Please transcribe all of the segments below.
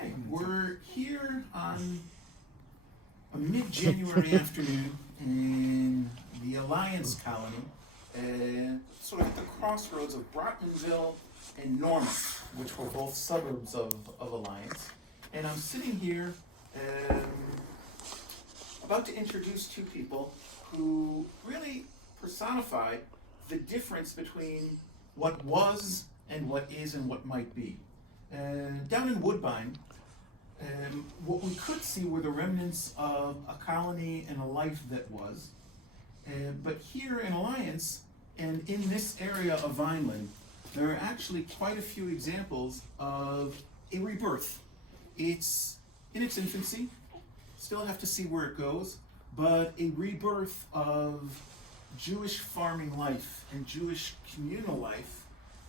Okay, we're here on a mid-January afternoon in the Alliance colony, sort of at the crossroads of Bratmanville and Norman, which were both suburbs of Alliance. And I'm sitting here about to introduce two people who really personify the difference between what was and what is and what might be. Down in Woodbine, what we could see were the remnants of a colony and a life that was. But here in Alliance, and in this area of Vineland, there are actually quite a few examples of a rebirth. It's in its infancy, still have to see where it goes, but a rebirth of Jewish farming life and Jewish communal life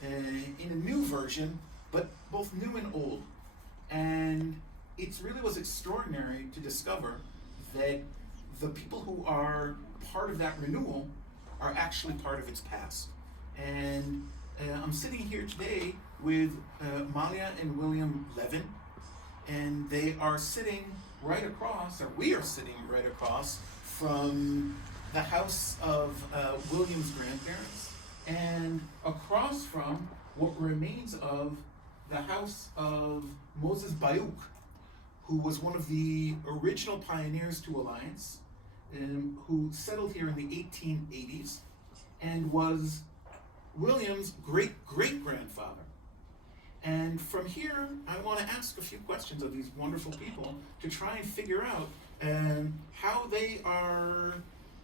in a new version, but both new and old. And it really was extraordinary to discover that the people who are part of that renewal are actually part of its past. And I'm sitting here today with Malia and William Levin, and they are sitting right across, or we are sitting right across from the house of William's grandparents, and across from what remains of the house of Moses Bayuk, who was one of the original pioneers to Alliance, who settled here in the 1880s, and was William's great-great-grandfather. And from here, I want to ask a few questions of these wonderful people to try and figure out how they are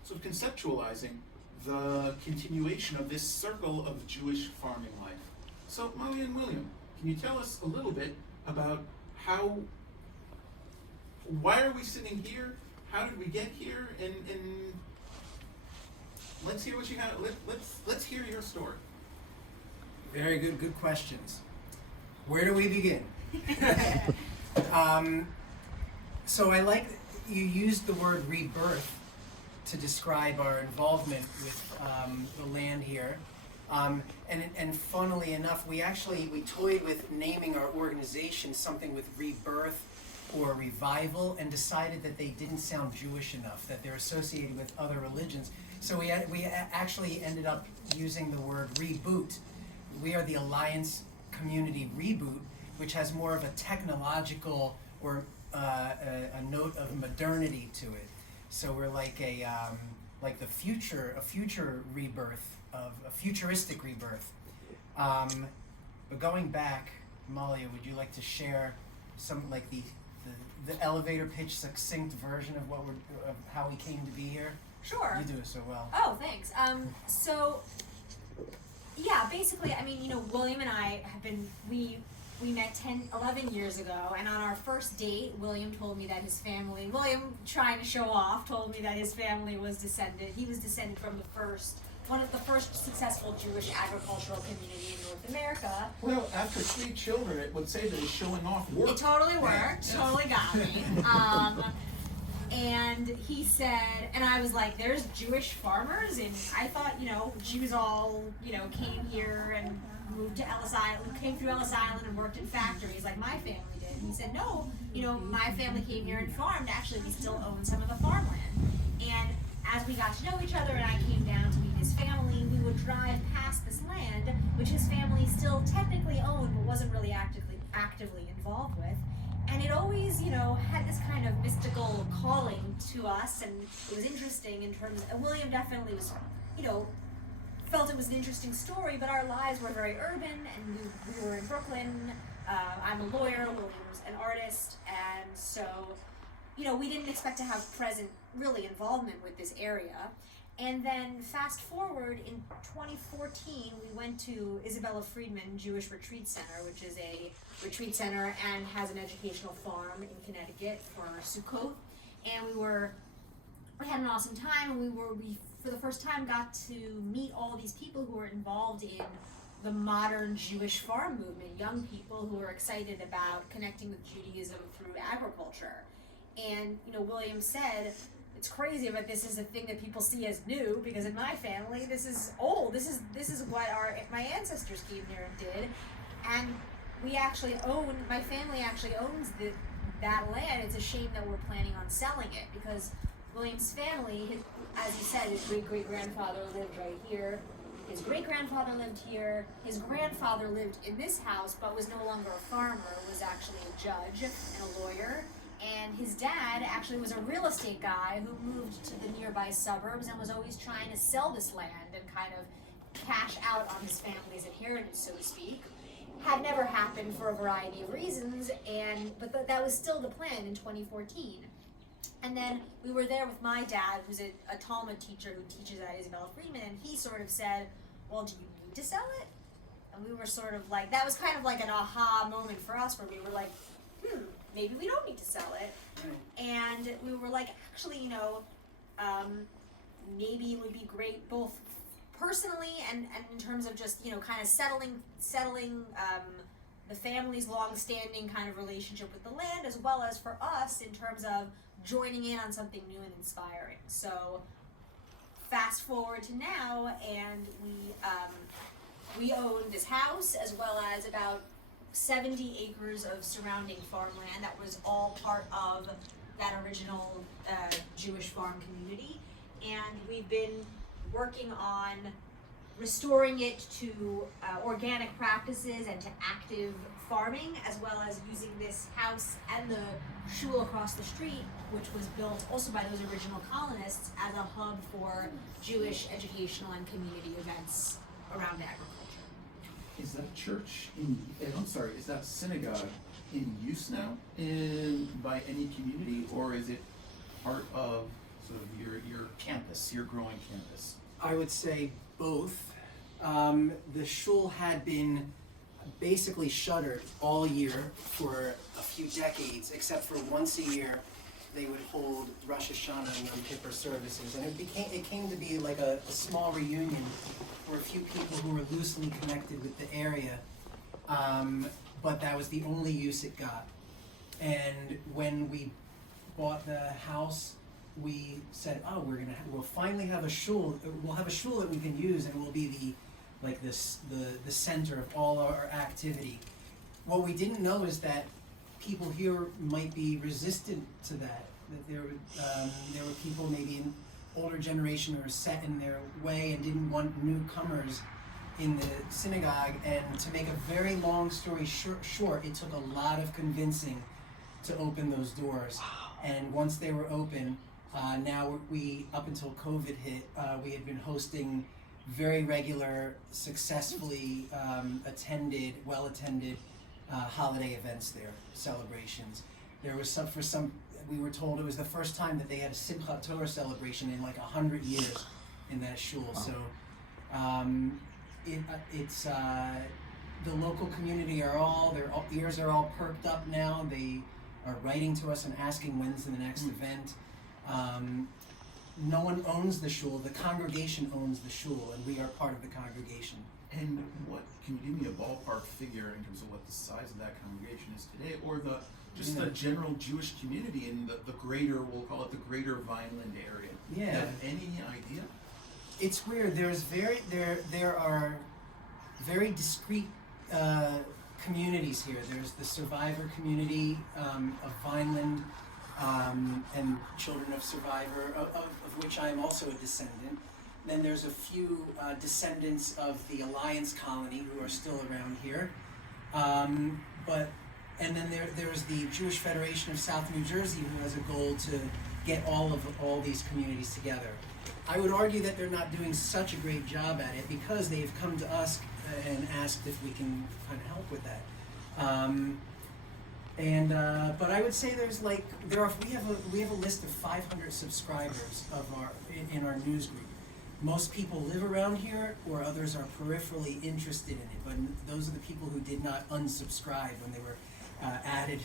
sort of conceptualizing the continuation of this circle of Jewish farming life. So, Molly and William, can you tell us a little bit about why are we sitting here? How did we get here? And let's hear what you have. Let's hear your story. Very good questions. Where do we begin? So I like you used the word rebirth to describe our involvement with the land here. And funnily enough, we toyed with naming our organization something with rebirth or revival, and decided that they didn't sound Jewish enough, that they're associated with other religions. So we actually ended up using the word reboot. We are the Alliance Community Reboot, which has more of a technological or a note of modernity to it. So we're like a future rebirth, of a futuristic rebirth. But going back, Malia, would you like to share some like the elevator pitch succinct version of of how we came to be here? Sure. You do it so well. Oh, thanks. So yeah, basically, I mean, William and I we met 11 years ago, and on our first date, William told me that William, trying to show off, told me that his family he was descended from one of the first successful Jewish agricultural community in North America. Well, after 3 children, it would say that he's showing off work. It totally worked, totally got me. And he said, and I was like, there's Jewish farmers, and I thought, Jews all, came here and moved to Ellis Island, came through Ellis Island and worked in factories like my family did. And he said, no, my family came here and farmed. Actually, we still own some of the farmland. And as we got to know each other and I came down to meet his family, we would drive past this land, which his family still technically owned, but wasn't really actively involved with. And it always, had this kind of mystical calling to us, and it was interesting in terms of, William definitely was, felt it was an interesting story, but our lives were very urban, and we were in Brooklyn. I'm a lawyer, William's an artist, and so, we didn't expect to have present, really, involvement with this area. And then fast forward, in 2014, we went to Isabella Friedman Jewish Retreat Center, which is a retreat center and has an educational farm in Connecticut for Sukkot. And we had an awesome time, and we for the first time got to meet all these people who were involved in the modern Jewish farm movement, young people who were excited about connecting with Judaism through agriculture. And, William said, it's crazy, but this is a thing that people see as new, because in my family, this is old. This is what my ancestors came here and did. And my family actually owns that land. It's a shame that we're planning on selling it because William's family, as he said, his great-great-grandfather lived right here. His great-grandfather lived here. His grandfather lived in this house, but was no longer a farmer, was actually a judge and a lawyer. And his dad actually was a real estate guy who moved to the nearby suburbs and was always trying to sell this land and kind of cash out on his family's inheritance, so to speak. Had never happened for a variety of reasons, but that was still the plan in 2014. And then we were there with my dad, who's a Talmud teacher who teaches at Isabella Freeman, and he sort of said, well, do you need to sell it? And we were sort of like, that was kind of like an aha moment for us where we were like, maybe we don't need to sell it. And we were like, actually, maybe it would be great both personally and in terms of just, kind of settling the family's long-standing kind of relationship with the land, as well as for us in terms of joining in on something new and inspiring. So fast forward to now, and we own this house as well as about 70 acres of surrounding farmland that was all part of that original Jewish farm community, and we've been working on restoring it to organic practices and to active farming, as well as using this house and the shul across the street, which was built also by those original colonists, as a hub for Jewish educational and community events around agriculture. Is that church is that synagogue in use now by any community, or is it part of sort of your campus, your growing campus? I would say both. The shul had been basically shuttered all year for a few decades, except for once a year they would hold Rosh Hashanah and Yom Kippur services, and it came to be like a small reunion for a few people who were loosely connected with the area, but that was the only use it got. And when we bought the house, we said, oh, we'll finally have a shul. We'll have a shul that we can use, and it will be the center of all our activity. What we didn't know is that people here might be resistant to that. That there were people maybe in older generation who were set in their way and didn't want newcomers in the synagogue. And to make a very long story short, it took a lot of convincing to open those doors. And once they were open, now up until COVID hit, we had been hosting very regular, successfully well-attended holiday events there, celebrations. There was we were told it was the first time that they had a Simchat Torah celebration in like 100 years in that shul. Wow. So it's the local community their ears are all perked up now. They are writing to us and asking when's the next event. No one owns the shul. The congregation owns the shul, and we are part of the congregation. And can you give me a ballpark figure in terms of what the size of that congregation is today, or the general Jewish community in the greater, we'll call it the greater Vineland area? Yeah. Do you have any idea? It's weird. There are very discrete communities here. There's the survivor community of Vineland, and children of survivor, of which I am also a descendant. Then there's a few descendants of the Alliance Colony who are still around here. And then there's the Jewish Federation of South New Jersey, who has a goal to get all these communities together. I would argue that they're not doing such a great job at it because they've come to us and asked if we can kind of help with that. But I would say we have a list of 500 subscribers in our news group. Most people live around here, or others are peripherally interested in it. But those are the people who did not unsubscribe when they were added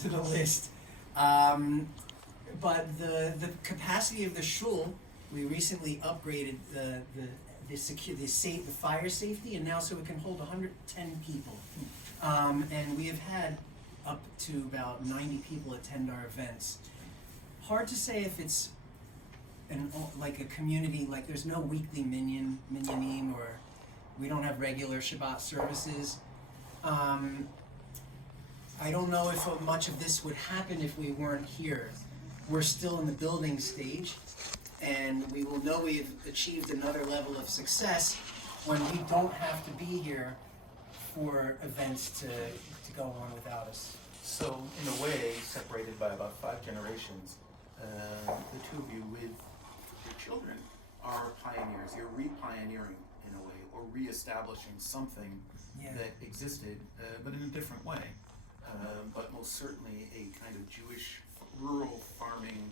to the list. But the capacity of the shul, we recently upgraded the fire safety, and now so it can hold 110 people. And we have had up to about 90 people attend our events. Hard to say if it's like a community, like there's no weekly minyanim, or we don't have regular Shabbat services. I don't know if much of this would happen if we weren't here. We're still in the building stage, and we will know we've achieved another level of success when we don't have to be here for events to go on without us. So, in a way, separated by about 5 generations, the two of you with your children are pioneers. You're re-pioneering in a way, or re-establishing something that existed, but in a different way. But most certainly a kind of Jewish rural farming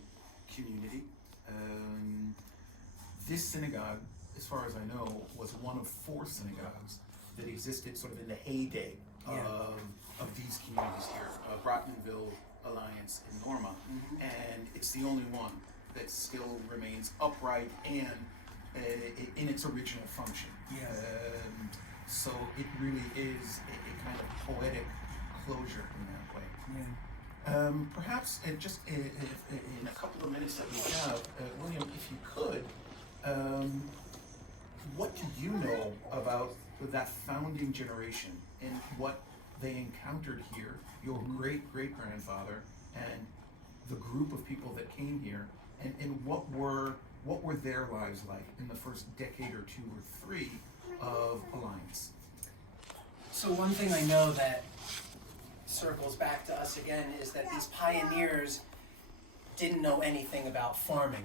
community. This synagogue, as far as I know, was one of 4 synagogues that existed sort of in the heyday of these communities here, Brattonville Alliance in Norma, and it's the only one that still remains upright and in its original function. So it really is a kind of poetic closure in that way. Perhaps just in a couple of minutes that we have, William, if you could, what do you know about that founding generation and what they encountered here, your great-great-grandfather and the group of people that came here, and what were their lives like in the first decade or 2 or 3 of Alliance? So one thing I know that circles back to us again is that these pioneers didn't know anything about farming.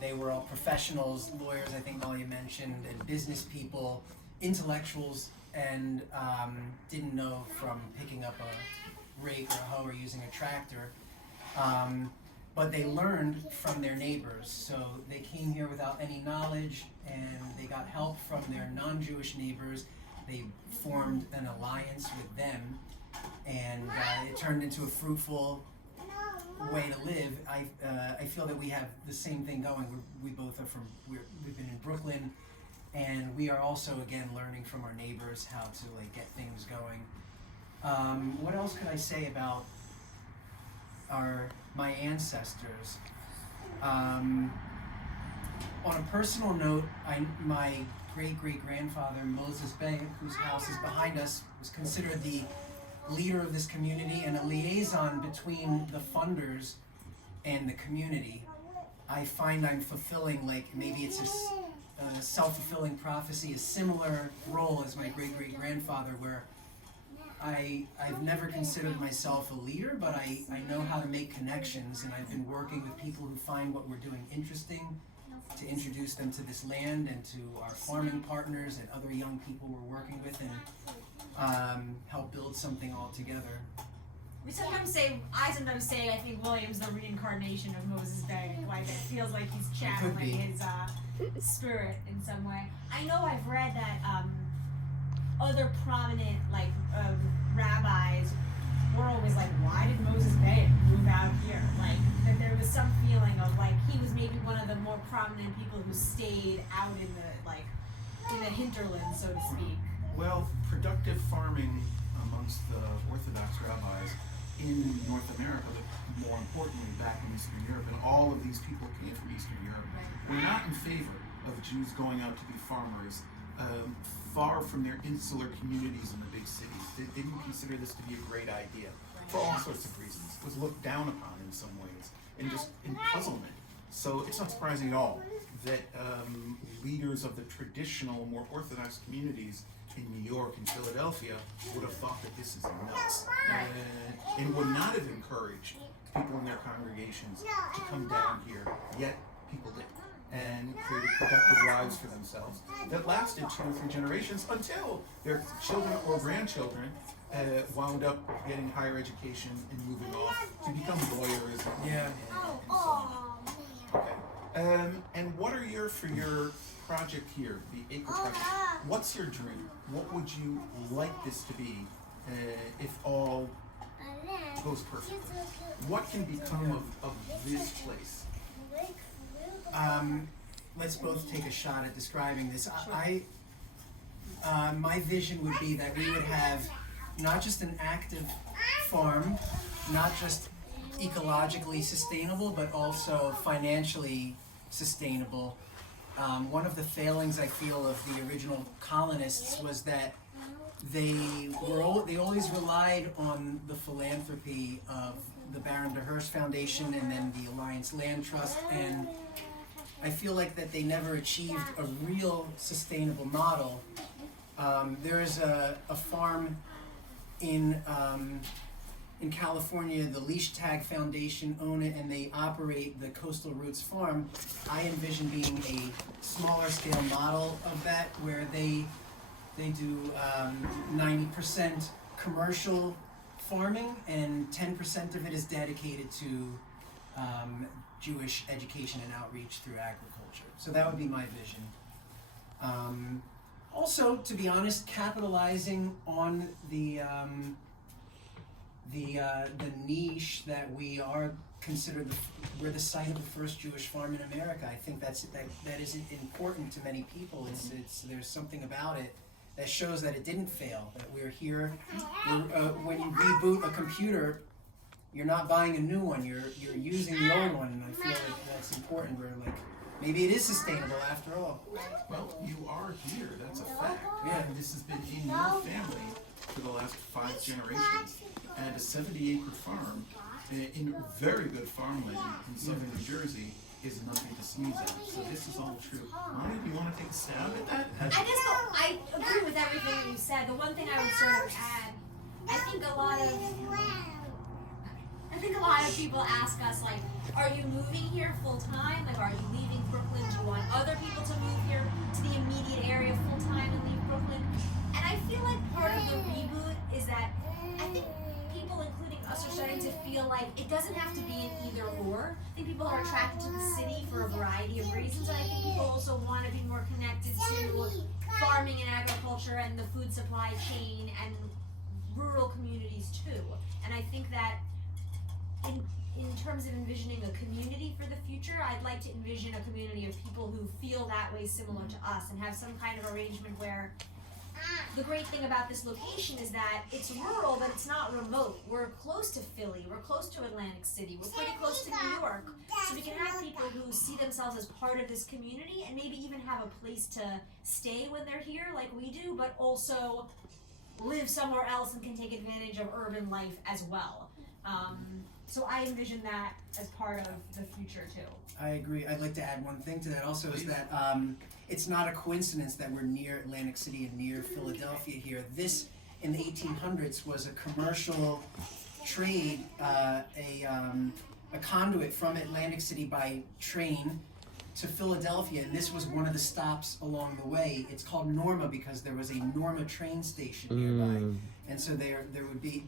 They were all professionals, lawyers, I think Molly mentioned, and business people, intellectuals, and didn't know from picking up a rake or a hoe or using a tractor. But they learned from their neighbors. So they came here without any knowledge, and they got help from their non-Jewish neighbors. They formed an alliance with them, and it turned into a fruitful way to live. I feel that we have the same thing going. We both are we've been in Brooklyn, and we are also again learning from our neighbors how to get things going. What else could I say about my ancestors? On a personal note, my great-great-grandfather, Moses Bey, whose house is behind us, was considered the leader of this community and a liaison between the funders and the community. I find I'm fulfilling, maybe it's a self-fulfilling prophecy, a similar role as my great-great-grandfather, where I've never considered myself a leader, but I know how to make connections, and I've been working with people who find what we're doing interesting to introduce them to this land and to our farming partners and other young people we're working with, and help build something all together. I sometimes say, I think William's the reincarnation of Moses Bey. It feels like he's channeling his spirit in some way. I know I've read that other prominent rabbis were always like, why did Moses Bey move out here? That there was some feeling of he was maybe one of the more prominent people who stayed out in the hinterland, so to speak. Well, productive farming amongst the Orthodox rabbis in North America, but more importantly back in Eastern Europe, and all of these people came from Eastern Europe, were not in favor of Jews going out to be farmers far from their insular communities in the big cities. They didn't consider this to be a great idea for all sorts of reasons. It was looked down upon in some ways, and just in puzzlement. So it's not surprising at all that leaders of the traditional, more Orthodox communities in New York and Philadelphia would have thought that this is nuts, and would not have encouraged people in their congregations to come down here, yet people did, and created productive lives for themselves that lasted 2 or 3 generations until their children or grandchildren wound up getting higher education and moving off to become lawyers and so on. Okay. And what are for your project here, the Acre Project, what's your dream? What would you like this to be if all goes perfectly? What can become of this place? Let's both take a shot at describing this. My vision would be that we would have not just an active farm, not just ecologically sustainable, but also financially sustainable. One of the failings I feel of the original colonists was that they always relied on the philanthropy of the Baron de Hirsch Foundation and then the Alliance Land Trust, and I feel like that they never achieved a real sustainable model. There is a farm in California, the Leash Tag Foundation own it, and they operate the Coastal Roots Farm. I envision being a smaller scale model of that, where they do 90% commercial farming and 10% of it is dedicated to Jewish education and outreach through agriculture. So that would be my vision. Also, to be honest, capitalizing on the niche that we are considered we're the site of the first Jewish farm in America. I think that is important to many people. There's something about it that shows that it didn't fail. That we're here. When you reboot a computer, you're not buying a new one. You're using the old one, and I feel like that's important. We're like, maybe it is sustainable after all. Well, you are here. That's a fact. Yeah. And this has been in your family for the last 5 generations. And a 70-acre farm in very good farmland in southern New Jersey is nothing to sneeze at. So this is all true. Maya, do you want to take a stab at that? I agree with everything that you said. The one thing I would sort of add, I think a lot of people ask us, like, are you moving here full time? Like, are you leaving Brooklyn? Do you want other people to move here to the immediate area full time and leave Brooklyn? And I feel like part of the reboot is that I think people, including us, are starting to feel like it doesn't have to be an either or. I think people are attracted to the city for a variety of reasons, and I think people also want to be more connected to farming and agriculture and the food supply chain and rural communities too. And I think that in terms of envisioning a community for the future, I'd like to envision a community of people who feel that way similar to us and have some kind of arrangement where the great thing about this location is that it's rural, but it's not remote. We're close to Philly, we're close to Atlantic City, we're pretty close to New York. So we can have people who see themselves as part of this community and maybe even have a place to stay when they're here like we do, but also live somewhere else and can take advantage of urban life as well. So I envision that as part of the future too. I agree. I'd like to add one thing to that also, is that it's not a coincidence that we're near Atlantic City and near Philadelphia here. This, in the 1800s, was a commercial trade, a conduit from Atlantic City by train to Philadelphia, and this was one of the stops along the way. It's called Norma because there was a Norma train station nearby, and so there would be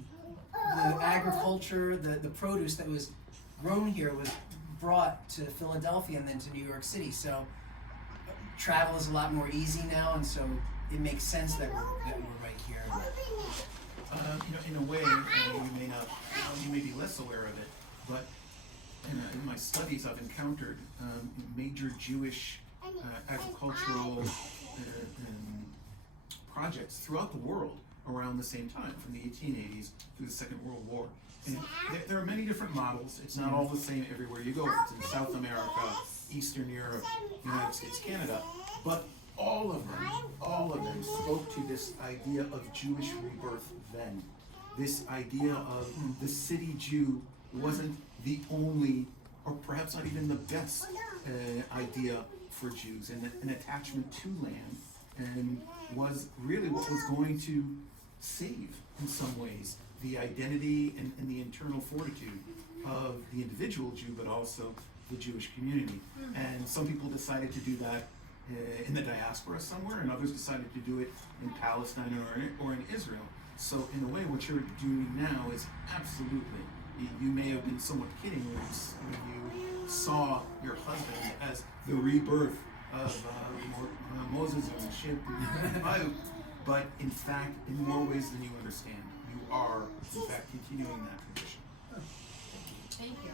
the agriculture, the produce that was grown here was brought to Philadelphia and then to New York City. So travel is a lot more easy now, and so it makes sense that we're right here. In a way, you may be less aware of it, but in my studies I've encountered major Jewish agricultural projects throughout the world around the same time, from the 1880s through the Second World War. And there are many different models. It's not all the same everywhere you go. It's in South America, Eastern Europe, United States, Canada. But all of them spoke to this idea of Jewish rebirth then. This idea of the city Jew wasn't the only, or perhaps not even the best idea for Jews, and an attachment to land, and was really what was going to save, in some ways, the identity and the internal fortitude of the individual Jew, but also the Jewish community. And some people decided to do that in the diaspora somewhere, and others decided to do it in Palestine or in Israel. So in a way, what you're doing now is absolutely, you may have been somewhat kidding when you saw your husband as the rebirth of Moses and Ship and Bayou, but in fact, in more ways than you understand, you are in fact continuing that tradition. Thank you.